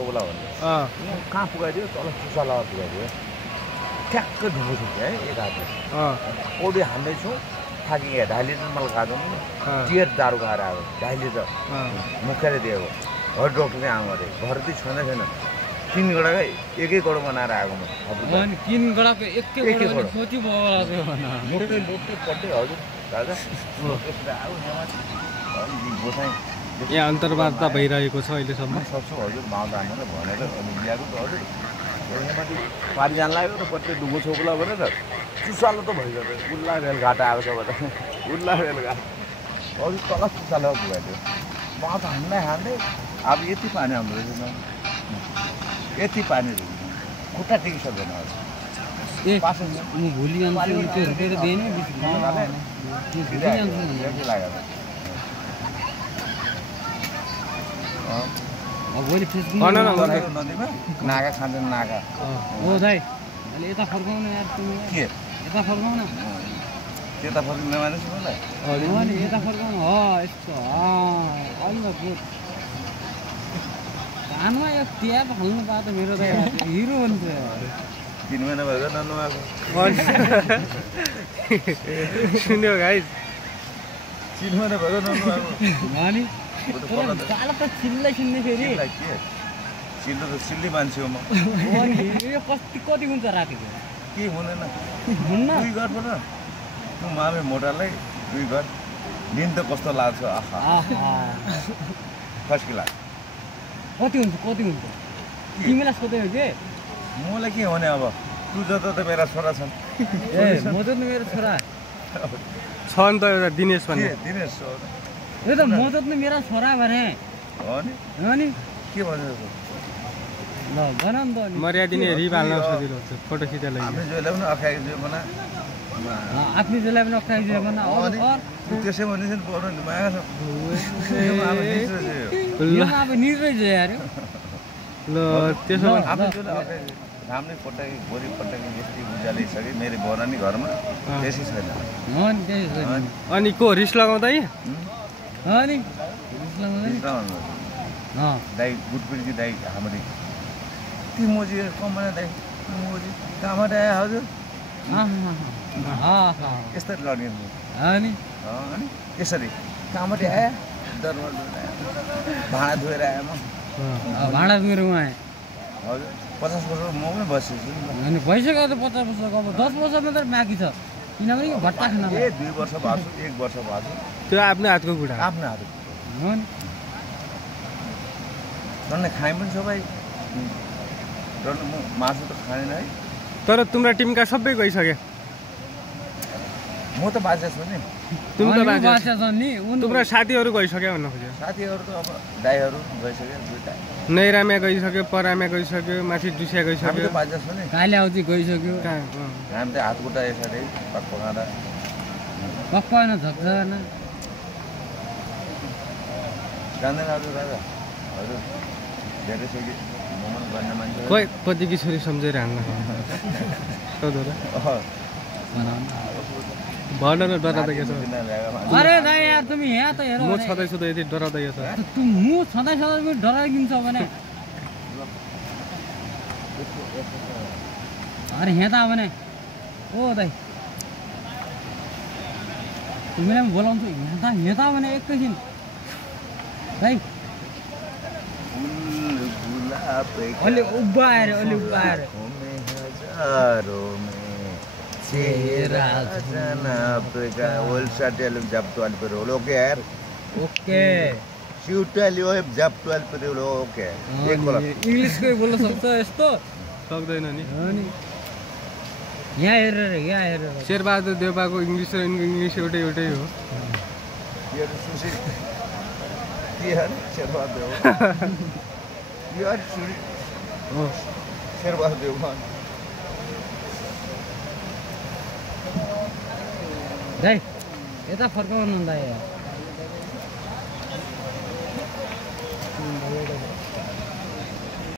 होला भन्ने कहाँ पुगाइदियो तल सुसाला पुगाइदियो ठ्याक्कै ढुङ्गो छु है एक हातले पौडी हान्दैछु थाकिए 2.5 लिटर मल खाँदो टियर दारू खाएर आयो 2.5 लिटर मुखले दिएको हर डक्टरले आउँ अरे घर चाहिँ छँदै छैन 3 गडाकै एकै गडो बनाएर आएको म 3 गडाको एकै गडो खोजी भयो मोटे पट्टै हजुर दादा आऊ गोसाई यहाँ अन्तर्वार्ता भइरहेको छ अहिलेसम्म सक्छु हजुर माउता हानेर भनेर अनि ल्याएको त हजुर यहाँमाथि पारी जान लाग्यो त पट्टै डुङ्गो छोक्ला भनेर चुसालो त भइसक्यो उल्ला रेलघाटा आएको छ भने उल्ला रेलघाट हजुर तल चुसालो पुगाइदियो माउता हान्दै अब यति पानी आउँदो रहेछ न यति पानी खुट्टा टेकिसक्दैन हजुर ए भोलि आउँछु त्यो रुपेर दिएन लाग्यो भोलि फेसबुक नदीमा नागा खाँदैन नागा हो दाइ अहिले यता फर्काउनु यार तिमी के यता फर्काउनु त्यता फर्किनु नमानेस् मलाई अनि यता फर्काउनु हो यस्तो अलि गुड कानमा यो ट्याप हाल्नु पाए त मेरो दाइ हिरो हुन्छ 3 महिना भयो ननुहाएको सुन्यो गाइस 3 महिना भयो ननुहाएको अनि कालो त चिल्लै सुन्ने फेरि चिल्लो त चिल्ली मान्छे हो म यो कति हुन्छ रातिको के हुँदैन हुन्न 2 घर पो तँ मामे मोटालाई 2 घर दिन त कस्तो लाग्छ आहा फर्स्ट क्लास कति हुन्छ तिमीलाई सोध्यो के मलाई के हुने अब तु जता त मेरा छोरा छन् ए म त मेरो छोरा छन् त एउटा दिनेश भन्ने दिनेश यो त म त मेरो छोरा भने अनि के भन्नु ल भन नि त मर्यादिने रिब हाल्न सजिलो हुन्छ फोटो खिचेर हामी जहिले पनि अखाइ जो बना आफ्नै जसलाई पनि अखाइ जो बना तु त्यसै भनेछ नि पढ्नु नि माया छ यो अब निर्णय जो यार ल त्यसो भए आफ्नो जसले अखाइ राम्रै पटक भोलि पटक यस्तै उज्यालै छ कि मेरो बरानी घरमा त्यसै छैन अनि को रिस लगाउँदा अनि दाइ गुटपिटी दाइ हाम्रो ती मोजी कमाना दाइ मोजी कहाँबाट आयो हजुर यस्तै लड्ने अनि यसरी कहाँबाट आयो दरबार भाँडा धोएर आयो म भाँडा धोएर आएँ हजुर 50 वर्ष म पनि बसेछु अनि भइसक्यो त 50 वर्षको अब 10 वर्ष मात्रै बाँकी छ किनभने यो भट्टा खाना 2 वर्ष भएको 1 वर्ष भएको त्यो आफ्नो हातको कुरा आफ्नो हातको रन्ने खाएँ पनि सबै रन्ने म मासु त खाएन है तर तिम्रो टिमका सबै गइसके म त बाँचे छु नि तिम्रो बाँचे छ नि तिम्रो साथीहरू गइसक्यो भन्न खोज्यो साथीहरू त अब दाइहरू गइसक्यो दुईटा नैराम्या गइसक्यो पराम्या गइसक्यो माथि दुसिया गइसक्यो बाँचे छु नि काले आउँछ गइसक्यो हामी त हात खुट्टा यसरी पकाएर पक्काएन झक्झना जान्दैन हजुर दादा हजुर धेरै सके मोमन गर्ने मान्छे खोइ पतिकी छोरी सम्झेर हान्न भन न डराउँदै के छ अरे दाइ यार तिमी यहाँ त हेर म छँदैछु त यति डराउँदै के छ म सधैँ पनि डराइदिन्छ भने अरे यहाँ त भने ओ दाइ तिमीलाई पनि बोलाउँछु यहाँ त भने एकैछिन दाइ अलि उभ्याएर चेहरा आपका ओल्सा टेलम जब 12 पर ओके यार ओके शूटली हो जब 12 पर ओके एक बोला इंग्लिश को बोल्न सक्छ यस्तो सक्दैन नि अनि यहाँ हेर शेरबहादुर देउपाको इंग्लिश र इंग्लिश एउटै हो यो सुशील के यार शेरबहादुर यार सुशील हो शेरबहादुर देउपा दाइ यता फर्काउनु न दाइ